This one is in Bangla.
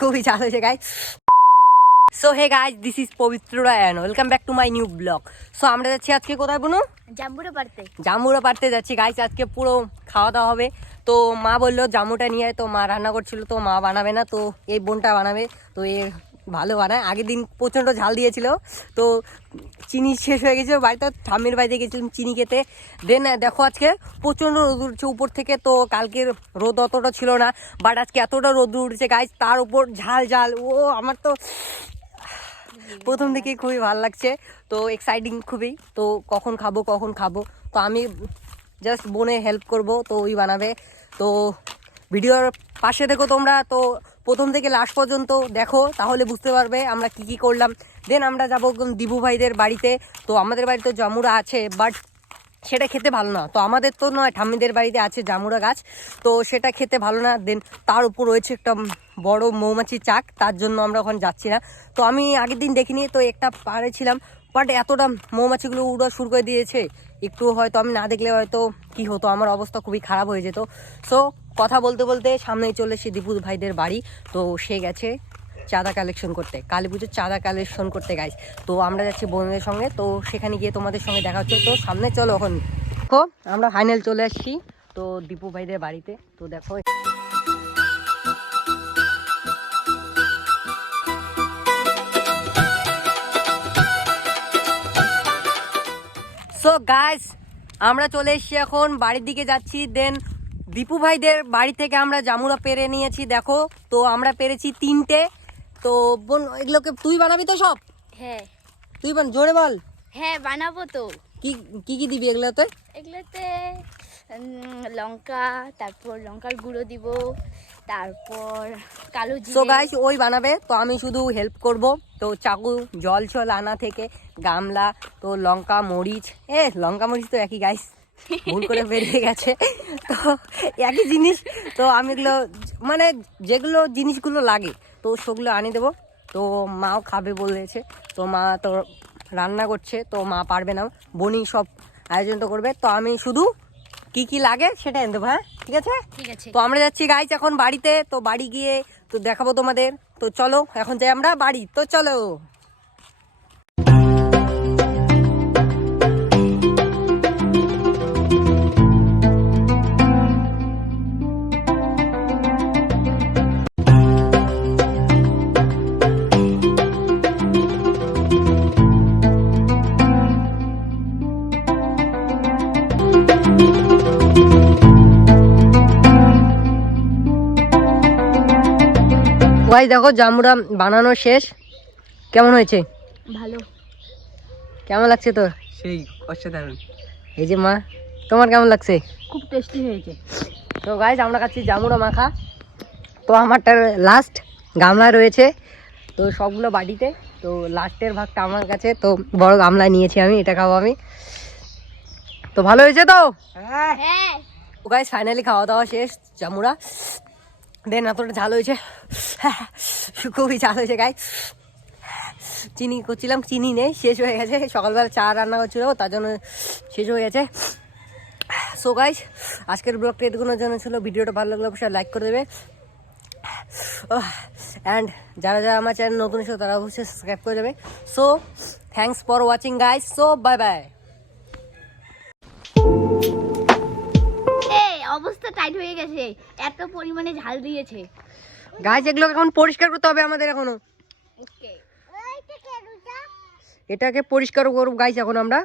খুবই চাল হয়েছে guys so hey guys this is Pabitra Rayan. Welcome back to my new blog so আমরা যাচ্ছি আজকে কোথায় বুনু? জাম্বুরা পারতে জাম্বুরা পাড়তে যাচ্ছি। গাইজ আজকে পুরো খাওয়া দাওয়া হবে। তো মা বলল জামুটা নিয়ে আয়। তো মা রান্না করছিল তো মা বানাবে না। তো এই বোনটা বানাবে। তো এ ভালো বানায়। আগের দিন প্রচণ্ড ঝাল দিয়েছিল, তো চিনি শেষ হয়ে গেছিল বাড়িতে, ঠাম্মির বাড়িতে গেছিলাম চিনি খেতে। দেন দেখো আজকে প্রচণ্ড রোদ উঠছে উপর থেকে, তো কালকের রোদ অতটা ছিল না বাট আজকে এতটা রোদ উঠছে গাইজ তার উপর ঝাল ঝাল। ও, আমার তো প্রথম থেকে খুবই ভালো লাগছে, তো এক্সাইটিং খুবই, তো কখন খাব কখন খাব। তো আমি জাস্ট বোনে হেল্প করব, তো ওই বানাবে। তো ভিডিওর পাশে দেখো তোমরা, তো প্রথম থেকে লাস্ট পর্যন্ত দেখো, তাহলে বুঝতে পারবে আমরা কি কি করলাম। দেন আমরা যাব দিবু ভাইদের বাড়িতে। তো আমাদের বাড়িতে জামুরা আছে বাট সেটা খেতে ভালো না। তো আমাদের তো নয়, ঠাম্মিদের বাড়িতে আছে জামুরা গাছ। তো সেটা খেতে ভালো না। দেন তার উপর রয়েছে একটা বড় মৌমাছি চাক, তার জন্য আমরা ওখানে যাচ্ছি না। তো আমি আগের দিন দেখিনি, তো একটা পাড়ে ছিলাম বাট এতটা মৌমাছিগুলো উড়া শুরু করে দিয়েছে। একটু হয়তো আমি না দেখলে হয়তো কি হতো, আমার অবস্থা খুবই খারাপ হয়ে যেত। সো কথা বলতে বলতে সামনেই চলে এসে দীপু ভাইদের বাড়ি। তো সে গেছে চাঁদা কালেকশন করতে। কালী পুজোর চাঁদা কালেকশন করতে গাইস তো আমরা যাচ্ছি বোনদের সঙ্গে। তো সেখানে গিয়ে তোমাদের সঙ্গে দেখা হচ্ছে। তো সামনে চলো এখন। দেখো, আমরা ফাইনাল চলে আসছি। তো দীপু ভাইদের বাড়িতে। তো দেখো সো গাইস আমরা চলে এসেছি এখন। বাড়ির দিকে যাচ্ছি। দেন দীপু ভাইদের বাড়ি থেকে আমরা জামুরা পেরে নিয়েছি দেখো। তো আমরা পেরেছি তিনটে। তো বোন এগুলোকে তুই বানাবি তো সব? হ্যাঁ। তুই বান জোরে বল। হ্যাঁ বানাবো তো। কি কি কি দিবি এগুলোতে? এগুলোতে লঙ্কা তারপর লঙ্কার গুঁড়ো দিব তারপর কালো সো গাইস ওই বানাবে। তো আমি শুধু হেল্প করব। তো চাকু জল ছল আনা থেকে গামলা তো লঙ্কা মরিচ। এ লঙ্কা মরিচ তো একই গাইস ভুল করে বেরিয়ে গেছে। তো একই জিনিস তো আমি এগুলো মানে যেগুলো জিনিসগুলো লাগে তো সেগুলো আনিয়ে দেবো। তো মাও খাবে বলেছে। তো মা তো রান্না করছে তো মা পারবে না। বনি সব আয়োজন তো করবে। তো আমি শুধু কি কি লাগে সেটা এনে দেবো হ্যাঁ? ঠিক আছে? ঠিক আছে। তো আমরা যাচ্ছি গাইজ এখন বাড়িতে। তো বাড়ি গিয়ে তো দেখাবো তোমাদের। তো চলো এখন যাই আমরা বাড়ি। তো চলো। গাইজ দেখো জামুরা বানানো শেষ। কেমন হয়েছে? ভালো। কেমন লাগছে তোর? সেই অসাধারণ। এই যে মা তোমার কেমন লাগছে? খুব টেস্টি হয়েছে। তো গাইজ আমরা খাচ্ছি জামুরা মাখা। তো আমারটা লাস্ট গামলা রয়েছে। তো সবগুলো বাড়িতে তো লাস্টের ভাগটা আমার কাছে। তো বড় গামলা নিয়েছি আমি এটা খাব আমি। তো ভালো হয়েছে তো? হ্যাঁ। গাইজ ফাইনালি খাওয়া দাওয়া শেষ জামুরা দেন, এতটা ঝাল হয়েছে। খুবই ঝাল হয়েছে গাই চিনি করছিলাম, চিনি নেই, শেষ হয়ে গেছে। সকালবেলা চা রান্না করছিল তার জন্য শেষ হয়ে গেছে। সো গাইজ আজকের ব্লগটা এটুকুনোর জন্য ছিল। ভিডিওটা ভালো লাগলে অবশ্যই লাইক করে দেবে। অ্যান্ড যারা যারা আমার চ্যানেল নতুন এসে তারা অবশ্যই সাবস্ক্রাইব করে দেবে। So thanks for watching guys so bye bye গেছে। এত পরিমাণে ঝাল দিয়েছে। গাছ এগুলো এখন পরিষ্কার করতে হবে আমাদের এখনও। এটাকে পরিষ্কার করব গাইস এখন আমরা।